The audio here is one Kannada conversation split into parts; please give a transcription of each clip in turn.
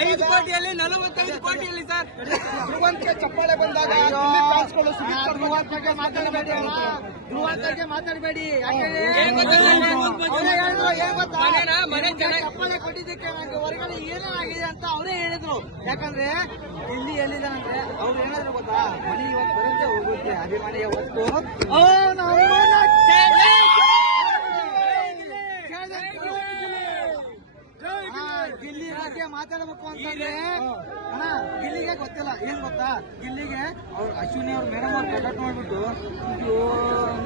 5 ಕೋಟಿಯಲ್ಲಿ 45 ಕೋಟಿಯಲ್ಲಿ ಸರ್ ಧ್ರುವಂತಕ್ಕೆ ಚಪ್ಪಾಳೆ ಬಂದಾಗ ಮಾತಾಡಬೇಡಿ ಮನೆ ಚಪ್ಪಾಳೆ ಕೊಟ್ಟಿದ್ದಕ್ಕೆ ನಂಗೆ ಹೊರಗಡೆ ಏನೇನಾಗಿದೆ ಅಂತ ಅವರೇ ಹೇಳಿದ್ರು. ಯಾಕಂದ್ರೆ ಇಲ್ಲಿ ಎಲ್ಲಿದ್ದಾನಂದ್ರೆ ಅವ್ರು ಏನಾದ್ರು ಗೊತ್ತಾ, ಮನೆ ಇವತ್ತು ಬರುತ್ತೆ ಹೋಗುತ್ತೆ, ಅಭಿಮಾನಿಯ ಹೊತ್ತು ಗಿಲ್ಲಿ ಬಗ್ಗೆ ಮಾತಾಡಬೇಕು ಅಂತಂದ್ರೆ ಗಿಲ್ಲಿಗೆ ಗೊತ್ತಿಲ್ಲ. ಏನ್ ಗೊತ್ತಾ, ಗಿಲ್ಲಿಗೆ ಅವ್ರು ಅಶ್ವಿನಿ ಅವ್ರ ಮೇಡಮ್ ಅವ್ರು ಕಟೌಟ್ ಮಾಡ್ಬಿಟ್ಟು ಇದು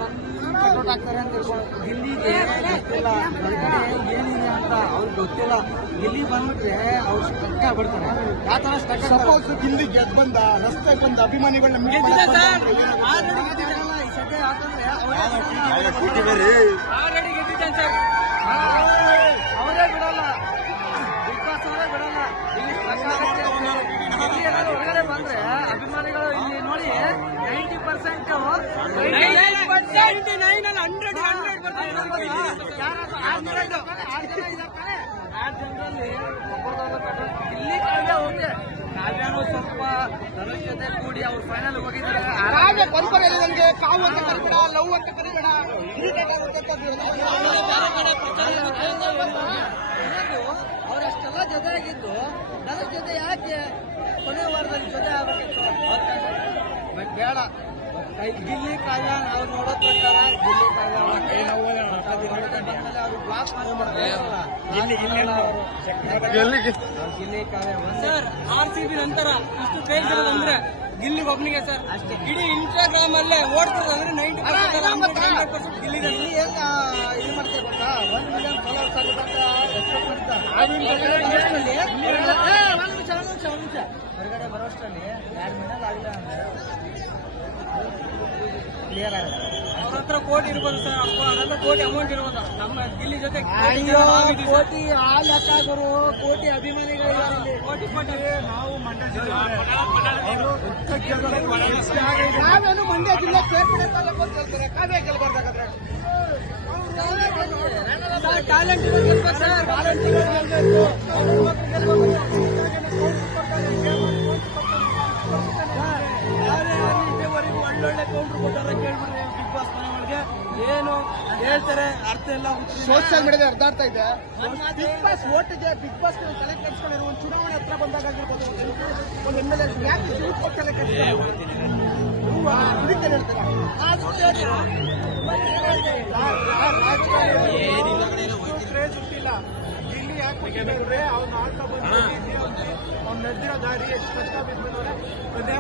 ನನ್ನ ಕಟೌಟ್ ಆಗ್ತಾರೆ ಅಂತ ಹೇಳ್ಕೊಂಡು ಗಿಲ್ಲಿಗೆ ಗೊತ್ತಿಲ್ಲ ಹೊರಗಡೆ ಏನಿದೆ ಅಂತ ಅವ್ರಿಗೆ ಗೊತ್ತಿಲ್ಲ. ಗಿಲ್ಲಿ ಬಂದ್ಬಿಟ್ರೆ ಅವ್ರು ಸ್ಟಕ್ ಆಗ್ಬಿಡ್ತಾರೆ. ಯಾವ ತರ ಸ್ಟಕ್ ಸಪೋಸ್ ಗಿಲ್ಲಿ ಗೆದ್ ಬಂದ ರಸ್ತೆ ಬಂದ ಅಭಿಮಾನಿಗಳನ್ನ ಈ ಸದ್ಯ ಯಾಕಂದ್ರೆ ಆಲ್ರೆಡಿ ಗೆದ್ದಿದ್ದಾನೆ ಸರ್. ಅವರೇ ಬಿಡಲ್ಲ, ಬಿಗ್ ಬಾಸ್ ಅವರೇ ಬಿಡಲ್ಲ. ಇಲ್ಲಿ ಹೊರಗಡೆ ಬಂದ್ರೆ ಅಭಿಮಾನಿಗಳು ಇಲ್ಲಿ ನೋಡಿ 90% 6 ಜನರಲ್ಲಿ ಇಲ್ಲಿ ಕಾವ್ಯ ಹೋಗಿ ಕಾವ್ಯನೂ ಸ್ವಲ್ಪ ಧನುಷ್ ಜೊತೆ ಕೂಡಿ ಅವ್ರು ಫೈನಲ್ ಹೋಗಿದ್ದಾರೆ. ನನಗೆ ಕಾವು ಅಂತ ಕರಿಬೇಡ, ಲವ್ ಅಂತ ಕರಿಬೇಡ. ಅವರಷ್ಟೆಲ್ಲ ಜೊತೆಯಾಗಿದ್ದು ಧನುಷ್ ಜೊತೆ ಯಾಕೆ ಕೊನೆ ವಾರದಲ್ಲಿ ಜೊತೆ ಆಗಬೇಕಿತ್ತು? ಬಟ್ ಬೇಡ, ಗಿಲ್ಲಿ ಕಾವ್ಯ ನಾವು ನೋಡೋ ಪ್ರಕಾರ ಗಿಲ್ಲಿ ಕಾವ್ಯ ಅವರು ಬ್ಲಾಕ್ ಗಿಲ್ಲಿ ಕಾವ್ಯ ಸರ್ RCB ನಂತರ ಇಷ್ಟು ಕ್ರೇಜ್ ಇರೋದಂದ್ರೆ ಗಿಲ್ಲಿ ಒಬ್ಬನಿಗೆ ಸರ್. ಅಷ್ಟೇ, ಇಡೀ ಇನ್ಸ್ಟಾಗ್ರಾಮ್ ಅಲ್ಲೇ ಓಡ್ತಿರೋದಂದ್ರೆ 90% ಗಿಲ್ಲಿ ಇಲ್ಲಿ ಹೆಂಗ ಇದು ಮಾಡ್ತಾರೆ ಗೊತ್ತಾ, 1 ಮಿಲಿಯನ್ ಫಾಲೋವರ್ಸ್ ಆಗುತ್ತೆ ಹೊರಗಡೆ ಬರೋಷ್ಟರಲ್ಲಿ 2 ಮಿಲಿಯನ್ ಆಗಿಲ್ಲ ಅಂದ್ರೆ ಕ್ಲಿಯರ್ ಆಗುತ್ತೆ. ಅವ್ರ ಹತ್ರ ಕೋಟಿ ಇರ್ಬೋದು ಸರ್, ಅದೆಲ್ಲ ಕೋಟಿ ಅಮೌಂಟ್ ಇರ್ಬೋದು. ನಮ್ಮ ಗಿಲ್ಲಿ ಜೊತೆ ಕೋಟಿ ಆ ಲೆಕ್ಕಾಗರು, ಕೋಟಿ ಅಭಿಮಾನಿಗಳಿದ್ದಾರೆ. ಕೋಟಿ ನಾವು ಮಂಡ್ಯ ಜಿಲ್ಲೆ ನಾವೇನು ಮಂಡ್ಯ ಜಿಲ್ಲೆ ಕೇಳ್ತಾರೆ, ಕಾವ್ಯ ಗೆಲ್ಬಾರ್ದಾಗಾದ್ರೆ ಟ್ಯಾಲೆಂಟ್ ಗೆಲ್ಬೇಕು ಸರ್, ಟ್ಯಾಲೆಂಟ್ ಗೆಲ್ಬೇಕು. ಇಲ್ಲಿವರೆಗೂ ಒಳ್ಳೊಳ್ಳೆ ಕೌಂಟ್ರ್ ಕೊಟ್ಟಾರ ಕೇಳ್ಬಿಡ್ರಿ. ಬಿಗ್ ಬಾಸ್ ಮನೆ ಒಳಗೆ ಏನು ಹೇಳ್ತಾರೆ ಅರ್ಥ ಇಲ್ಲ. ಸೋಷಿಯಲ್ ಮೀಡಿಯಾದ ಅರ್ಥ ಆಗ್ತಾ ಇದೆ. ಬಿಗ್ ಬಾಸ್ ಓಟಿಗೆ ಬಿಗ್ ಬಾಸ್ ತಲೆ ಕೆಡಿಸ್ಕೊಂಡಿರೋ ಒಂದು ಚುನಾವಣೆ ಹತ್ರ ಬಂದಾಗ ಆಗಿರ್ಬೋದು, ಒಂದು MLA ಯಾಕೆ ತಲೆ ಕ್ರೇಜ್ ಹುಟ್ಟಿಲ್ಲ. ಇಲ್ಲಿ ಯಾಕೆ ಹುಟ್ಟಿದ್ರೆ ಅವ್ನು ಆಡ್ತಾ ಬಂದ್ರೆ ಅವ್ನು ನಡೆದಿರೋ ದಾರಿ ಎಷ್ಟು ಕಷ್ಟ ಬಿದ್ದರೆ ಬಂದೆ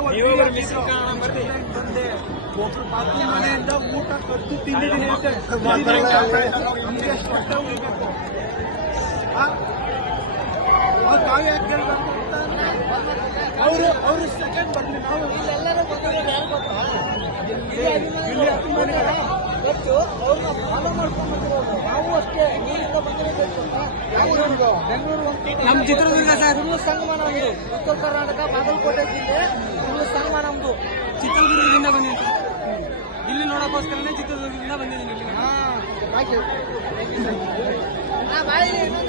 ಒಬ್ರು ಬಾಕಿ ಮನೆಯಿಂದ ಊಟ ಕದ್ದು ತಿಂದಿದ್ದೀನಿ ಅಂತ ನಮ್ಗೆ ಎಷ್ಟು ಕಷ್ಟ ಉಳಿಬೇಕು. ಕಾವ್ಯ ಯಾಕೆ ಗೆಲ್ಬೇಕು ಅಂತ ಅವರು ಸೆಕೆಂಡ್ ಬರ್ಲಿ. ನಾವು ಇಲ್ಲೆಲ್ಲರೂ ಬಂದಿರೋದು ಯಾರು ಗೊತ್ತಾ, ಇಲ್ಲಿ ಅಭಿಮಾನಿಗಳ ಗೊತ್ತು, ಅವ್ರನ್ನ ಫಾಲೋ ಮಾಡ್ಕೊಂಡು ಬಂದಿರೋದು. ನಾವು ಅಷ್ಟೇ ನೀರಿಂದ ಬಂದಿರಬೇಕು. ಬೆಂಗಳೂರು ನಮ್ಮ ಚಿತ್ರದುರ್ಗ ಸರ್, ಹುಲ್ಲು ಸಂಗಮ ನಮ್ದು. ಉತ್ತರ ಕರ್ನಾಟಕ ಬಾಗಲಕೋಟೆ ಜಿಲ್ಲೆ ಹುಲ್ಲು ಸಂಗಮ ನಮ್ದು. ಚಿತ್ರದುರ್ಗದಿಂದ ಬಂದಿದ್ದೀನಿ ಸರ್. ಇಲ್ಲಿ ನೋಡೋಕ್ಕೋಸ್ಕರನೇ ಚಿತ್ರದುರ್ಗದಿಂದ ಬಂದಿದ್ದೀನಿ ಇಲ್ಲಿ. ಬಾಯಿ